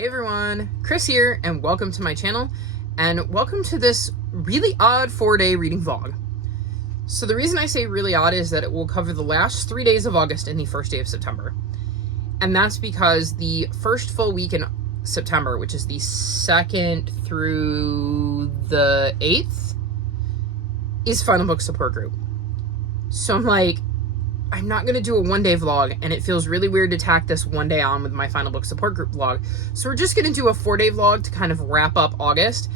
Hey everyone, Chris here, and welcome to my channel, and welcome to this really odd 4-day reading vlog. So the reason I say really odd is that it will cover the last 3 days of August and the first day of September. And that's because the first full week in September, which is the 2nd through the 8th, is Final Book Support Group. So I'm not going to do a 1-day vlog, and it feels really weird to tack this 1 day on with my Final Book Support Group vlog. So we're just going to do a 4-day vlog to kind of wrap up August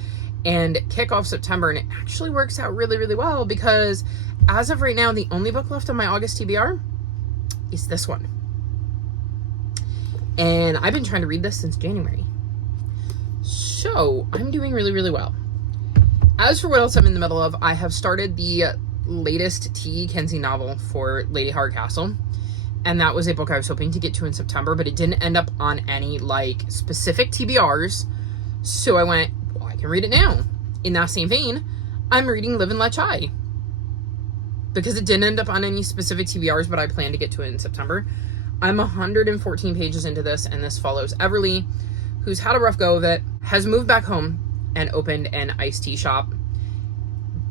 and kick off September, and it actually works out really, really well because as of right now, the only book left on my August TBR is this one. And I've been trying to read this since January. So I'm doing really, really well. As for what else I'm in the middle of, I have started the latest T.E. Kinsey novel for Lady Hardcastle, and that was a book I was hoping to get to in September, but it didn't end up on any specific TBRs, so I went, well, I can read it now. In that same vein, I'm reading Live and Let Die, because it didn't end up on any specific TBRs, but I plan to get to it in September. I'm 114 pages into this, and this follows Everly, who's had a rough go of it, has moved back home and opened an iced tea shop,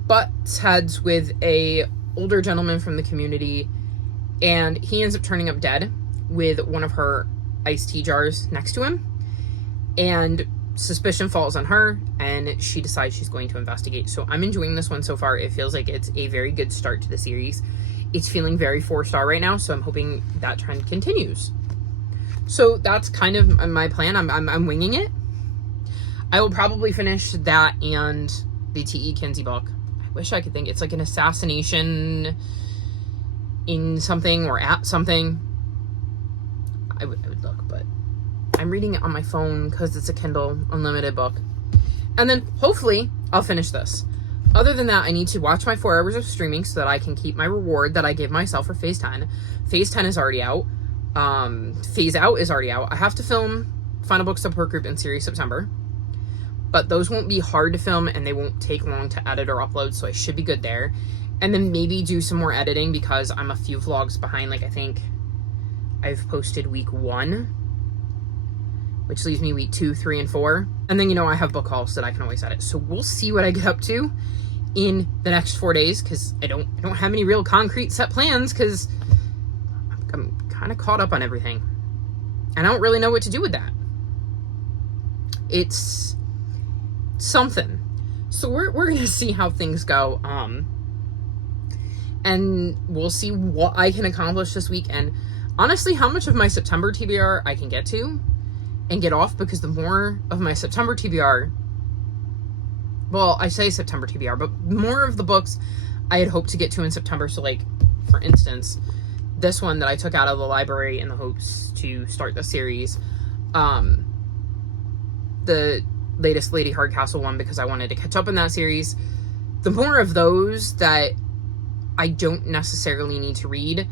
butts heads with a older gentleman from the community, and he ends up turning up dead with one of her iced tea jars next to him, and suspicion falls on her, and she decides she's going to investigate. So I'm enjoying this one so far. It feels like it's a very good start to the series. It's feeling very 4-star right now, so I'm hoping that trend continues. So that's kind of my plan. I'm winging it. I will probably finish that and the T.E. Kinsey book. Wish I could think. It's like an assassination in something or at something. I would look, but I'm reading it on my phone because it's a Kindle Unlimited book. And then hopefully I'll finish this. Other than that, I need to watch my 4 hours of streaming so that I can keep my reward that I gave myself for Phase 10. Phase 10 is already out. Phase Out is already out. I have to film Final Book Support Group in series September. But those won't be hard to film, and they won't take long to edit or upload, so I should be good there. And then maybe do some more editing because I'm a few vlogs behind. I think I've posted week 1, which leaves me week 2, 3, and 4. And then, I have book hauls that I can always edit. So we'll see what I get up to in the next 4 days, because I don't have any real concrete set plans, because I'm kind of caught up on everything. And I don't really know what to do with that. It's something. So we're gonna see how things go, and we'll see what I can accomplish this week, and honestly how much of my September TBR I can get to and get off, because the more of my September TBR, well, I say September TBR, but more of the books I had hoped to get to in September. So for instance, this one that I took out of the library in the hopes to start the series, the latest Lady Hardcastle one, because I wanted to catch up in that series. The more of those that I don't necessarily need to read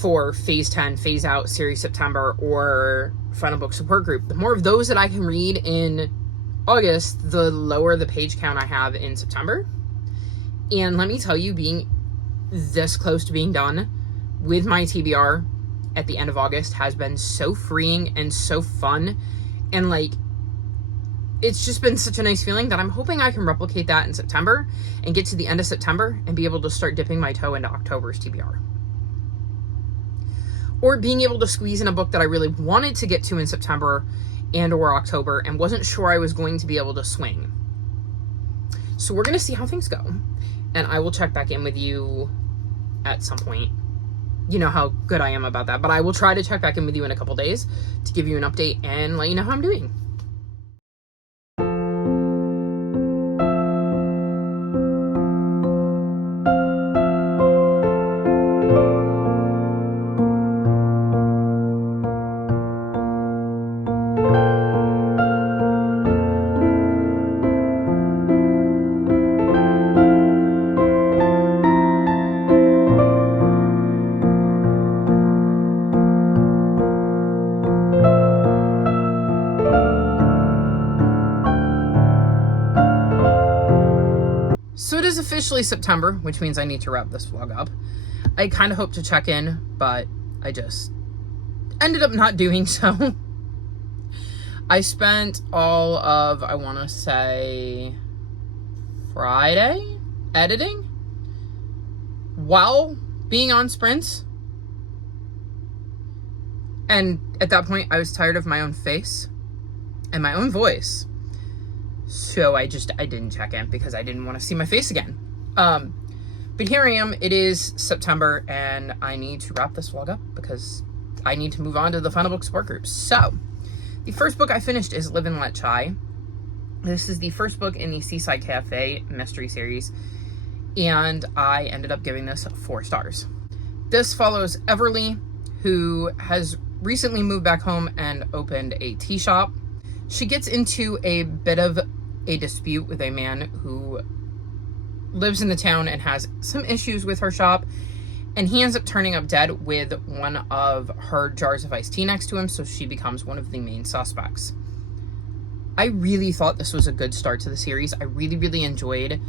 for Phase 10, Phase Out, Series September, or Final Book Support Group, the more of those that I can read in August, the lower the page count I have in September. And let me tell you, being this close to being done with my TBR at the end of August has been so freeing and so fun, and it's just been such a nice feeling that I'm hoping I can replicate that in September and get to the end of September and be able to start dipping my toe into October's TBR. Or being able to squeeze in a book that I really wanted to get to in September and or October and wasn't sure I was going to be able to swing. So we're going to see how things go. And I will check back in with you at some point. You know how good I am about that. But I will try to check back in with you in a couple days to give you an update and let you know how I'm doing. So it is officially September, which means I need to wrap this vlog up. I kind of hope to check in, but I just ended up not doing so. I spent all of, I want to say, Friday editing while being on sprints. And at that point, I was tired of my own face and my own voice. So I didn't check in because I didn't want to see my face again. But here I am. It is September and I need to wrap this vlog up because I need to move on to the final book support group. So the first book I finished is Live and Let Chai. This is the first book in the Seaside Cafe mystery series, and I ended up giving this 4 stars. This follows Everly, who has recently moved back home and opened a tea shop. She gets into a bit of a dispute with a man who lives in the town and has some issues with her shop, and he ends up turning up dead with one of her jars of iced tea next to him, so she becomes one of the main suspects. I really thought this was a good start to the series. I really, really enjoyed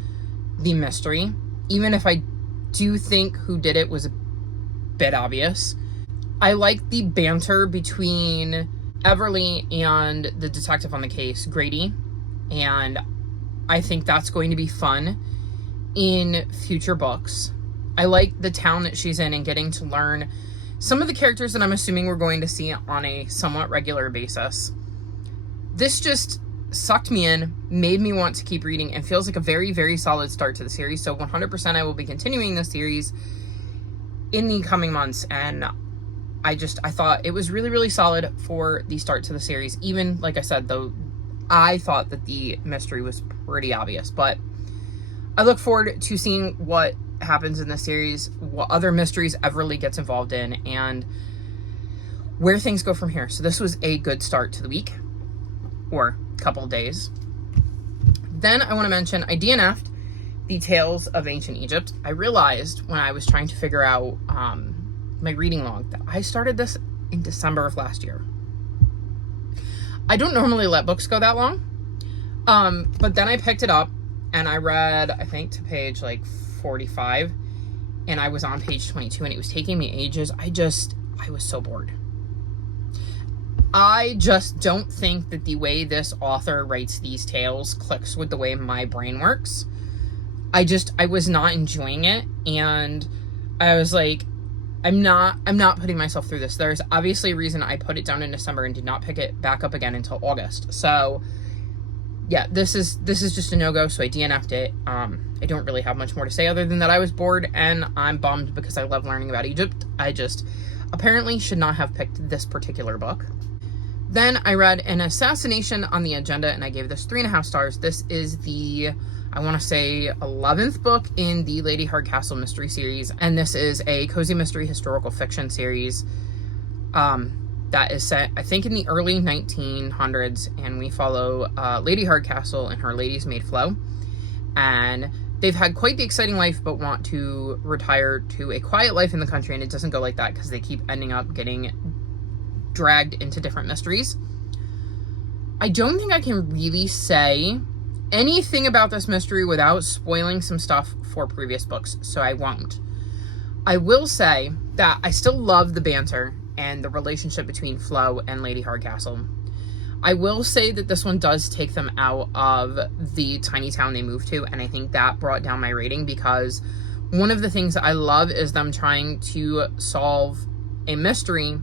the mystery, even if I do think who did it was a bit obvious. I like the banter between Everly and the detective on the case, Grady, and I think that's going to be fun in future books. I like the town that she's in and getting to learn some of the characters that I'm assuming we're going to see on a somewhat regular basis. This just sucked me in, made me want to keep reading, and feels like a very, very solid start to the series. So 100% I will be continuing this series in the coming months, and I thought it was really, really solid for the start to the series. Even, like I said, though, I thought that the mystery was pretty obvious, but I look forward to seeing what happens in this series, what other mysteries Everly gets involved in, and where things go from here. So this was a good start to the week, or couple days. Then I want to mention I DNF'd the Tales of Ancient Egypt. I realized when I was trying to figure out my reading log that I started this in December of last year. I don't normally let books go that long, but then I picked it up and I read, I think, to page like 45, and I was on page 22 and it was taking me ages. I was so bored. I just don't think that the way this author writes these tales clicks with the way my brain works. I was not enjoying it, and I was like, I'm not putting myself through this. There's obviously a reason I put it down in December and did not pick it back up again until August. So yeah, this is just a no-go, so I DNF'd it. I don't really have much more to say other than that I was bored, and I'm bummed because I love learning about Egypt. I just apparently should not have picked this particular book. Then I read An Assassination on the Agenda, and I gave this 3.5 stars. This is the, I want to say, 11th book in the Lady Hardcastle mystery series, and this is a cozy mystery historical fiction series that is set, I think, in the early 1900s, and we follow Lady Hardcastle and her lady's maid Flo, and they've had quite the exciting life but want to retire to a quiet life in the country, and it doesn't go like that because they keep ending up getting dragged into different mysteries. I don't think I can really say anything about this mystery without spoiling some stuff for previous books, so I won't. I will say that I still love the banter and the relationship between Flo and Lady Hardcastle. I will say that this one does take them out of the tiny town they moved to, and I think that brought down my rating because one of the things I love is them trying to solve a mystery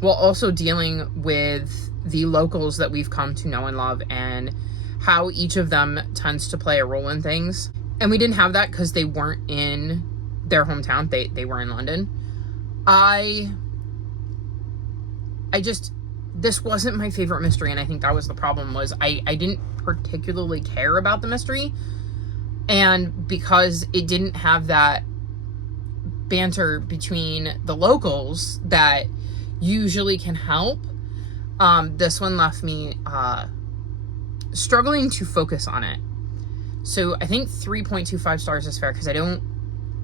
while also dealing with the locals that we've come to know and love and how each of them tends to play a role in things. And we didn't have that because they weren't in their hometown. They were in London. This wasn't my favorite mystery, and I think that was the problem, was I didn't particularly care about the mystery, and because it didn't have that banter between the locals that usually can help, this one left me struggling to focus on it. So I think 3.25 stars is fair, because I don't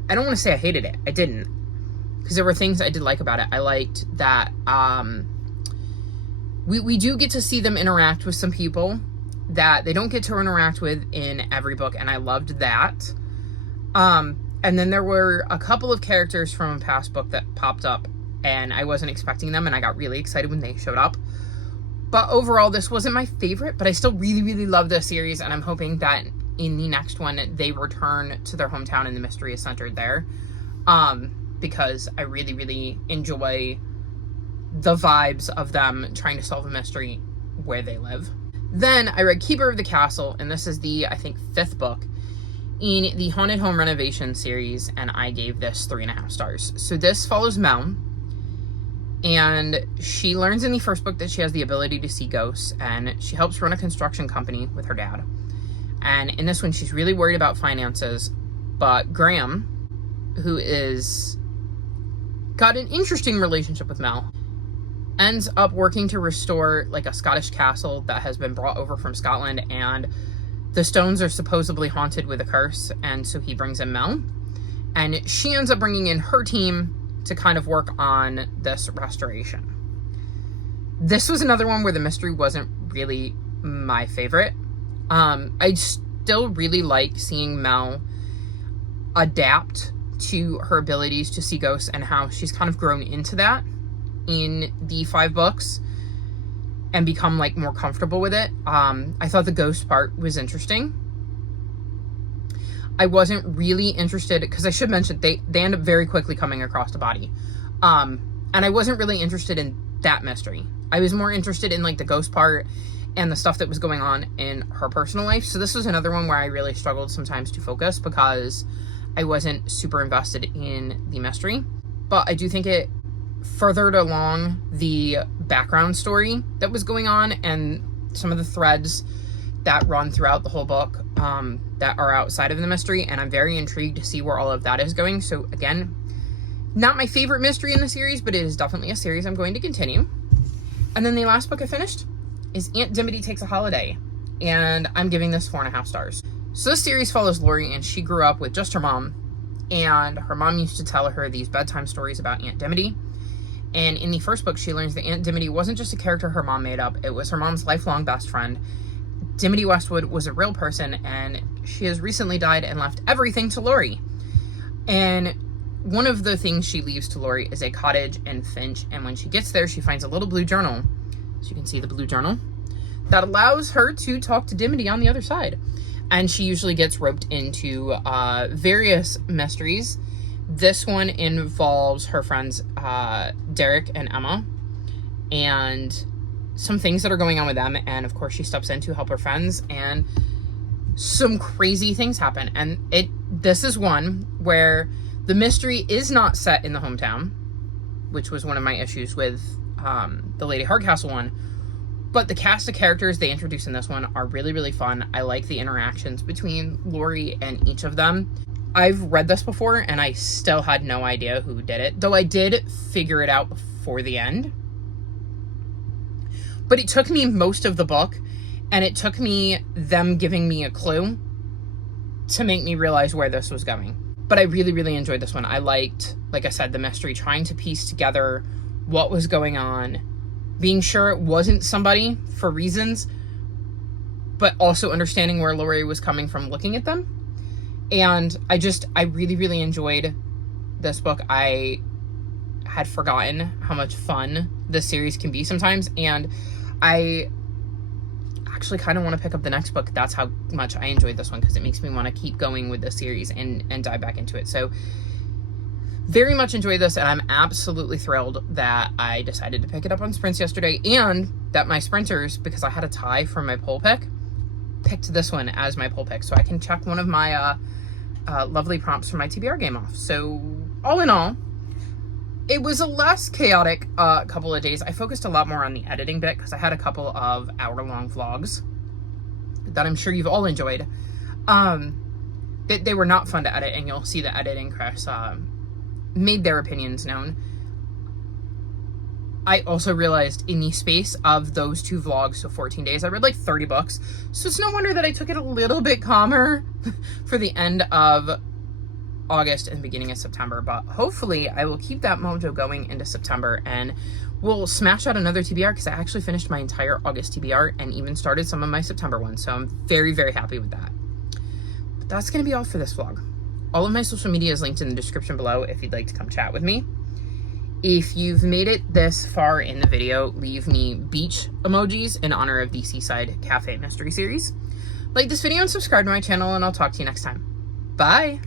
want to say I hated it. I didn't, because there were things I did like about it. I liked that we do get to see them interact with some people that they don't get to interact with in every book, and I loved that. And then there were a couple of characters from a past book that popped up, and I wasn't expecting them, and I got really excited when they showed up. But overall, this wasn't my favorite, but I still really, really love this series, and I'm hoping that in the next one, they return to their hometown and the mystery is centered there. Because I really, really enjoy the vibes of them trying to solve a mystery where they live. Then I read Keeper of the Castle, and this is the, I think, 5th book in the Haunted Home Renovation series, and I gave this 3.5 stars. So this follows Mel, and she learns in the first book that she has the ability to see ghosts, and she helps run a construction company with her dad. And in this one, she's really worried about finances, but Graham, who is got an interesting relationship with Mel, ends up working to restore like a Scottish castle that has been brought over from Scotland, and the stones are supposedly haunted with a curse, and so he brings in Mel, and she ends up bringing in her team to kind of work on this restoration. This was another one where the mystery wasn't really my favorite. I still really like seeing Mel adapt to her abilities to see ghosts and how she's kind of grown into that in the 5 books and become like more comfortable with it. I thought the ghost part was interesting. I wasn't really interested, because I should mention they end up very quickly coming across the body. And I wasn't really interested in that mystery. I was more interested in like the ghost part and the stuff that was going on in her personal life. So this was another one where I really struggled sometimes to focus because I wasn't super invested in the mystery. But I do think it furthered along the background story that was going on and some of the threads that run throughout the whole book that are outside of the mystery, and I'm very intrigued to see where all of that is going. So again, not my favorite mystery in the series, but it is definitely a series I'm going to continue. And then the last book I finished is Aunt Dimity Takes a Holiday, and I'm giving this 4.5 stars. So this series follows Lori, and she grew up with just her mom, and her mom used to tell her these bedtime stories about Aunt Dimity. And in the first book, she learns that Aunt Dimity wasn't just a character her mom made up, it was her mom's lifelong best friend. Dimity Westwood was a real person, and she has recently died and left everything to Lori. And one of the things she leaves to Lori is a cottage in Finch, and when she gets there, she finds a little blue journal. So you can see the blue journal that allows her to talk to Dimity on the other side. And she usually gets roped into various mysteries. This one involves her friends Derek and Emma, and some things that are going on with them, and of course she steps in to help her friends, and some crazy things happen. And this is one where the mystery is not set in the hometown, which was one of my issues with the Lady Hardcastle one, but the cast of characters they introduce in this one are really, really fun. I like the interactions between Lori and each of them. I've read this before, and I still had no idea who did it, though I did figure it out before the end. But it took me most of the book, and it took me them giving me a clue to make me realize where this was going. But I really, really enjoyed this one. I liked, like I said, the mystery, trying to piece together what was going on, being sure it wasn't somebody for reasons, but also understanding where Lori was coming from looking at them. And I really, really enjoyed this book. I had forgotten how much fun this series can be sometimes, and I actually kind of want to pick up the next book. That's how much I enjoyed this one, because it makes me want to keep going with the series and dive back into it. So very much enjoyed this, and I'm absolutely thrilled that I decided to pick it up on Sprints yesterday, and that my Sprinters, because I had a tie for my poll pick, picked this one as my poll pick, so I can check one of my lovely prompts for my TBR game off. So all in all, it was a less chaotic couple of days. I focused a lot more on the editing bit, because I had a couple of hour-long vlogs that I'm sure you've all enjoyed. They were not fun to edit, and you'll see the editing Chris made their opinions known. I also realized in the space of those 2 vlogs, so 14 days, I read like 30 books. So it's no wonder that I took it a little bit calmer for the end of August and beginning of September. But hopefully I will keep that mojo going into September, and we'll smash out another TBR, because I actually finished my entire August TBR and even started some of my September ones. So I'm very, very happy with that. But that's going to be all for this vlog. All of my social media is linked in the description below if you'd like to come chat with me. If you've made it this far in the video, leave me beach emojis in honor of the Seaside Cafe Mystery Series. Like this video and subscribe to my channel, and I'll talk to you next time. Bye!